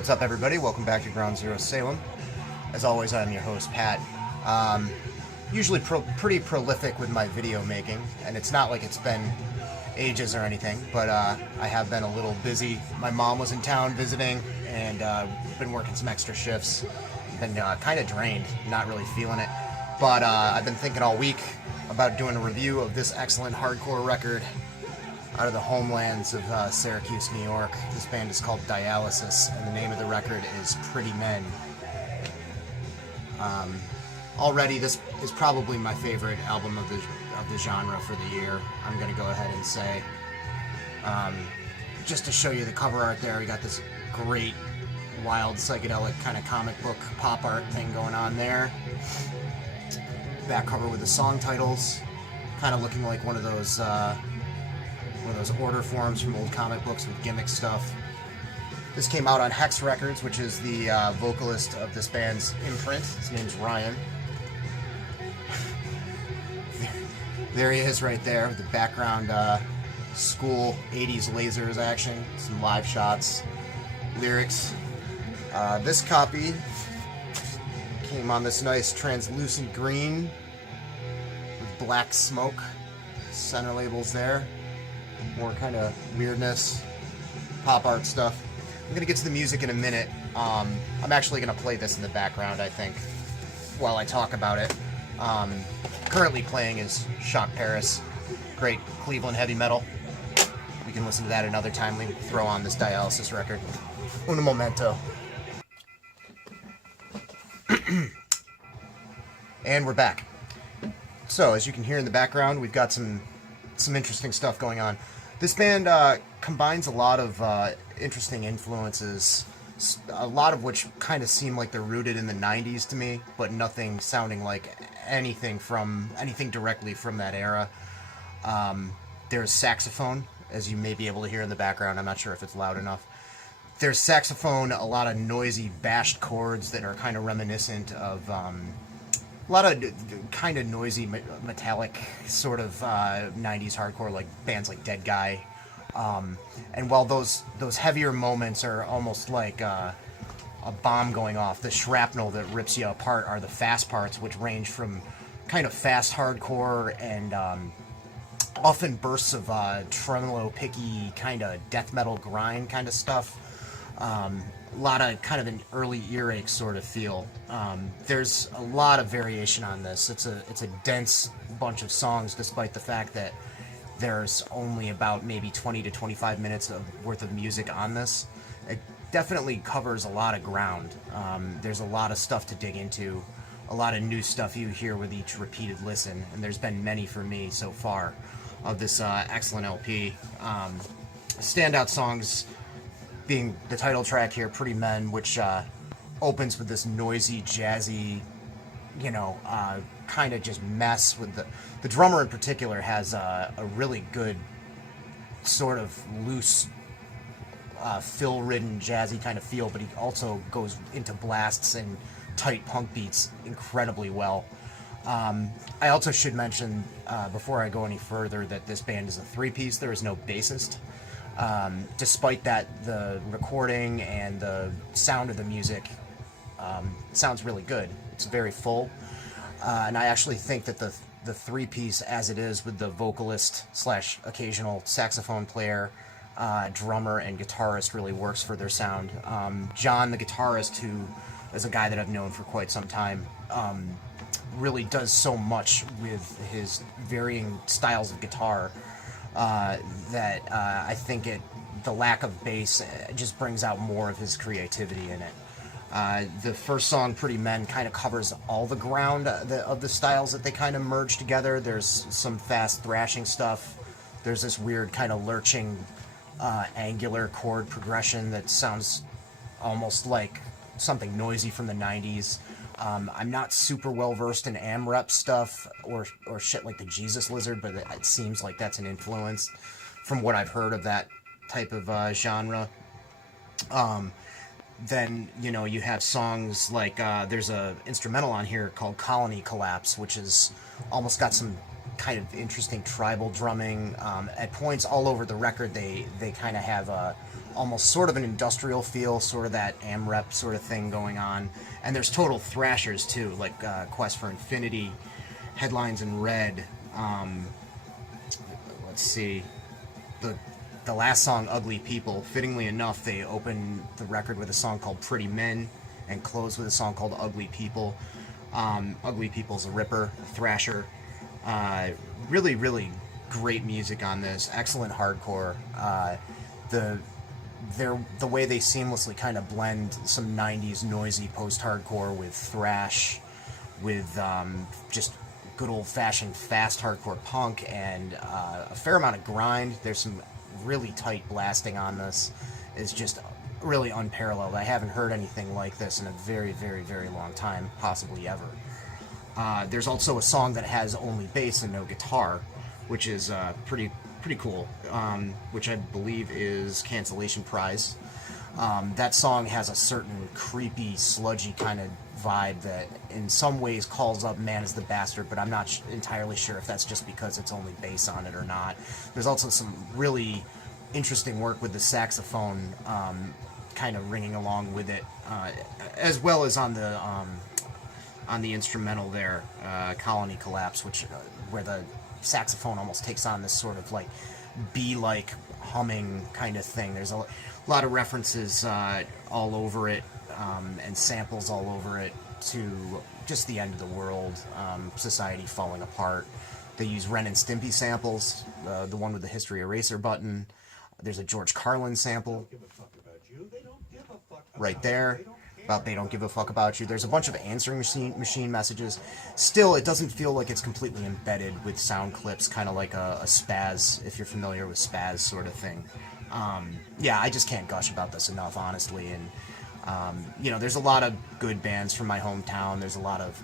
What's up, everybody? Welcome back to Ground Zero Salem. As always, I'm your host, Pat. Usually pretty prolific with my video making, and it's not like it's been ages or anything, but I have been a little busy. My mom was in town visiting, and been working some extra shifts. Been kind of drained, not really feeling it. But I've been thinking all week about doing a review of this excellent hardcore record out of the homelands of Syracuse, New York. This band is called Dialysis, and the name of the record is Pretty Men. Already, this is probably my favorite album of the genre for the year. I'm going to go ahead and say, just to show you the cover art there, we got this great, wild, psychedelic kind of comic book pop art thing going on there. Back cover with the song titles, kind of looking like one of those order forms from old comic books with gimmick stuff. This came out on Hex Records, which is the vocalist of this band's imprint. His name's Ryan. There he is right there with the background school 80s lasers action, some live shots, lyrics. This copy came on this nice translucent green with black smoke. Center labels there. More kind of weirdness, pop art stuff. I'm going to get to the music in a minute. I'm actually going to play this in the background, I think, while I talk about it. Currently playing is Shock Paris, great Cleveland heavy metal. We can listen to that another time. We throw on this Dialysis record. Un momento. And we're back. So, as you can hear in the background, we've got some interesting stuff going on. This band combines a lot of interesting influences, a lot of which kind of seem like they're rooted in the 90s to me, but nothing sounding like anything directly from that era. There's saxophone, as you may be able to hear in the background. I'm not sure if it's loud enough. There's saxophone, a lot of noisy bashed chords that are kind of reminiscent of a lot of kind of noisy metallic sort of 90s hardcore, like bands like Dead Guy. And while those heavier moments are almost like a bomb going off, the shrapnel that rips you apart are the fast parts, which range from kind of fast hardcore and often bursts of tremolo, picky, kind of death metal grind kind of stuff. A lot of kind of an early earache sort of feel. There's a lot of variation on this. It's a dense bunch of songs, despite the fact that there's only about maybe 20 to 25 minutes worth of music on this. It definitely covers a lot of ground. There's a lot of stuff to dig into, a lot of new stuff you hear with each repeated listen, and there's been many for me so far of this excellent LP. Standout songs being the title track here, Pretty Men, which opens with this noisy, jazzy, kind of just mess with the drummer in particular has a really good sort of loose, fill-ridden, jazzy kind of feel, but he also goes into blasts and tight punk beats incredibly well. I also should mention, before I go any further, that this band is a three-piece. There is no bassist. Despite that, the recording and the sound of the music sounds really good. It's very full. And I actually think that the three-piece, as it is, with the vocalist / occasional saxophone player, drummer, and guitarist, really works for their sound. John, the guitarist, who is a guy that I've known for quite some time, really does so much with his varying styles of guitar that I think the lack of bass just brings out more of his creativity in it. The first song, Pretty Men, kind of covers all the ground of the styles that they kind of merge together. There's some fast thrashing stuff. There's this weird kind of lurching angular chord progression that sounds almost like something noisy from the 90s. I'm not super well versed in AMREP stuff or shit like the Jesus Lizard, but it seems like that's an influence from what I've heard of that type of genre. Then, you have songs like, there's a instrumental on here called Colony Collapse, which is almost got some kind of interesting tribal drumming. At points all over the record, they kind of have a almost sort of an industrial feel, sort of that AMREP sort of thing going on. And there's total thrashers too, like Quest for Infinity, Headlines in Red. Let's see, the last song, Ugly People. Fittingly enough, they open the record with a song called Pretty Men and close with a song called Ugly People. Ugly People's a ripper, a thrasher. Really, really great music on this. Excellent hardcore. The way they seamlessly kind of blend some 90s noisy post-hardcore with thrash, with just good old-fashioned fast hardcore punk, and a fair amount of grind. There's some really tight blasting on this. It's just really unparalleled. I haven't heard anything like this in a very, very, very long time, possibly ever. There's also a song that has only bass and no guitar, which is pretty cool, which I believe is Cancellation Prize. That song has a certain creepy, sludgy kind of vibe that in some ways calls up Man is the Bastard, but I'm not entirely sure if that's just because it's only bass on it or not. There's also some really interesting work with the saxophone kind of ringing along with it, as well as on the instrumental there, Colony Collapse, which where the saxophone almost takes on this sort of like bee-like humming kind of thing. There's a lot of references all over it, and samples all over it to just the end of the world, society falling apart. They use Ren and Stimpy samples, the one with the History Eraser button. There's a George Carlin sample right there about They Don't Give a Fuck About You. There's a bunch of answering machine messages. Still, it doesn't feel like it's completely embedded with sound clips, kind of like a Spaz, if you're familiar with Spaz sort of thing. Yeah, I just can't gush about this enough, honestly. And, you know, there's a lot of good bands from my hometown. There's a lot of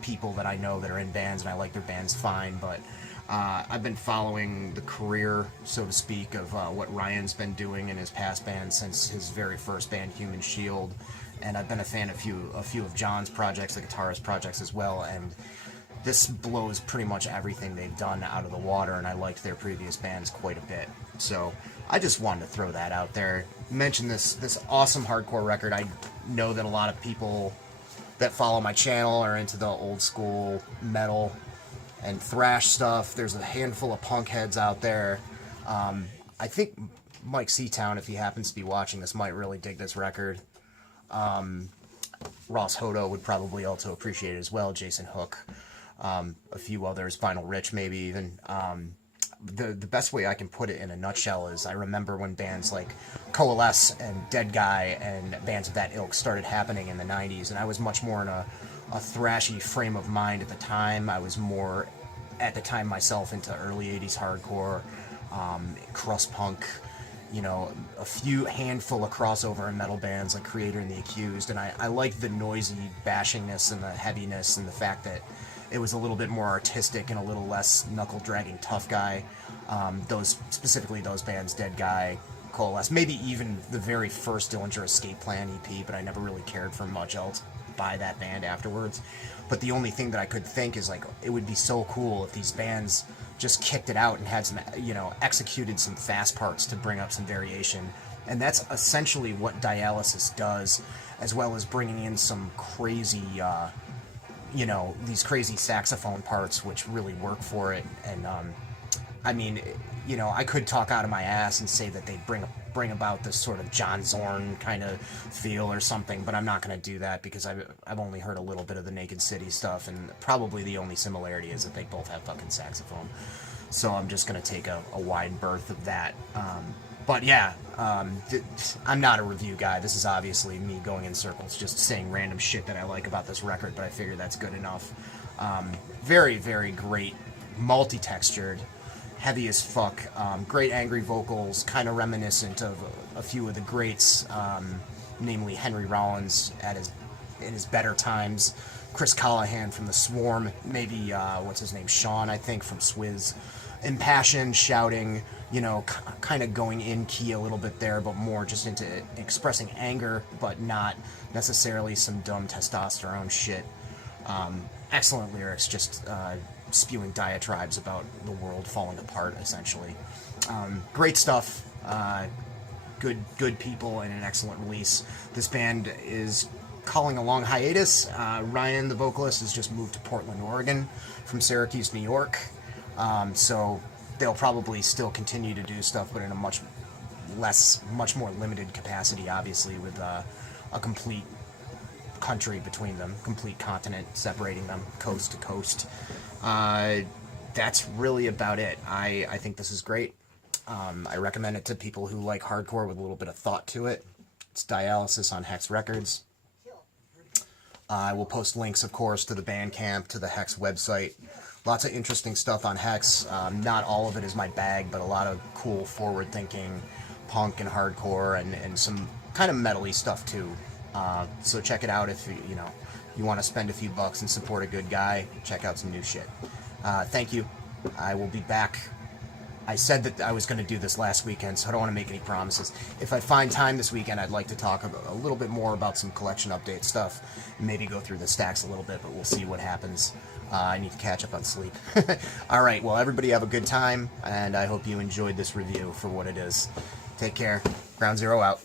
people that I know that are in bands, and I like their bands fine, but I've been following the career, so to speak, of what Ryan's been doing in his past bands since his very first band, Human Shield, and I've been a fan of a few of John's projects, the guitarist projects as well, and this blows pretty much everything they've done out of the water, and I liked their previous bands quite a bit. So I just wanted to throw that out there, mention this awesome hardcore record. I know that a lot of people that follow my channel are into the old school metal and thrash stuff. There's a handful of punk heads out there. I think Mike Seatown, if he happens to be watching this, might really dig this record. Ross Hodo would probably also appreciate it as well. Jason Hook, a few others, Final Rich maybe even. The best way I can put it in a nutshell is I remember when bands like Coalesce and Dead Guy and bands of that ilk started happening in the 90s, and I was much more in a thrashy frame of mind at the time. I was more, at the time myself, into early 80s hardcore, crust punk, you know, a handful of crossover and metal bands like Creator and the Accused, and I liked the noisy bashingness and the heaviness and the fact that it was a little bit more artistic and a little less knuckle-dragging tough guy. Specifically those bands, Dead Guy, Coalesce, maybe even the very first Dillinger Escape Plan EP, but I never really cared for much else by that band afterwards. But the only thing that I could think is, like, it would be so cool if these bands just kicked it out and had some, you know, executed some fast parts to bring up some variation. And that's essentially what Dialysis does, as well as bringing in some crazy, you know, these crazy saxophone parts, which really work for it. And, I mean, you know, I could talk out of my ass and say that they bring about this sort of John Zorn kind of feel or something, but I'm not going to do that because I've only heard a little bit of the Naked City stuff, and probably the only similarity is that they both have fucking saxophone. So I'm just going to take a wide berth of that. But yeah, I'm not a review guy. This is obviously me going in circles, just saying random shit that I like about this record, but I figure that's good enough. Very, very great, multi-textured, heavy as fuck, great angry vocals, kind of reminiscent of a few of the greats, namely Henry Rollins in his better times, Chris Callahan from The Swarm, maybe, what's his name, Sean, I think, from Swizz. Impassioned, shouting, you know, kind of going in key a little bit there, but more just into expressing anger, but not necessarily some dumb testosterone shit. Excellent lyrics, just spewing diatribes about the world falling apart, essentially. Great stuff. Good people, and an excellent release. This band is calling a long hiatus. Ryan, the vocalist, has just moved to Portland, Oregon from Syracuse, New York. So they'll probably still continue to do stuff, but in a much more limited capacity, obviously, with a complete country between them, complete continent separating them, coast to coast. That's really about it. I think this is great. I recommend it to people who like hardcore with a little bit of thought to it. It's Dialysis on Hex Records. I will post links, of course, to the Bandcamp, to the Hex website. Lots of interesting stuff on Hex. Not all of it is my bag, but a lot of cool, forward-thinking punk and hardcore, and some kind of metal-y stuff too. So check it out if you want to spend a few bucks and support a good guy. Check out some new shit. Thank you. I will be back. I said that I was going to do this last weekend, so I don't want to make any promises. If I find time this weekend, I'd like to talk a little bit more about some collection update stuff, and maybe go through the stacks a little bit, but we'll see what happens. I need to catch up on sleep. All right, well, everybody have a good time, and I hope you enjoyed this review for what it is. Take care. Ground Zero out.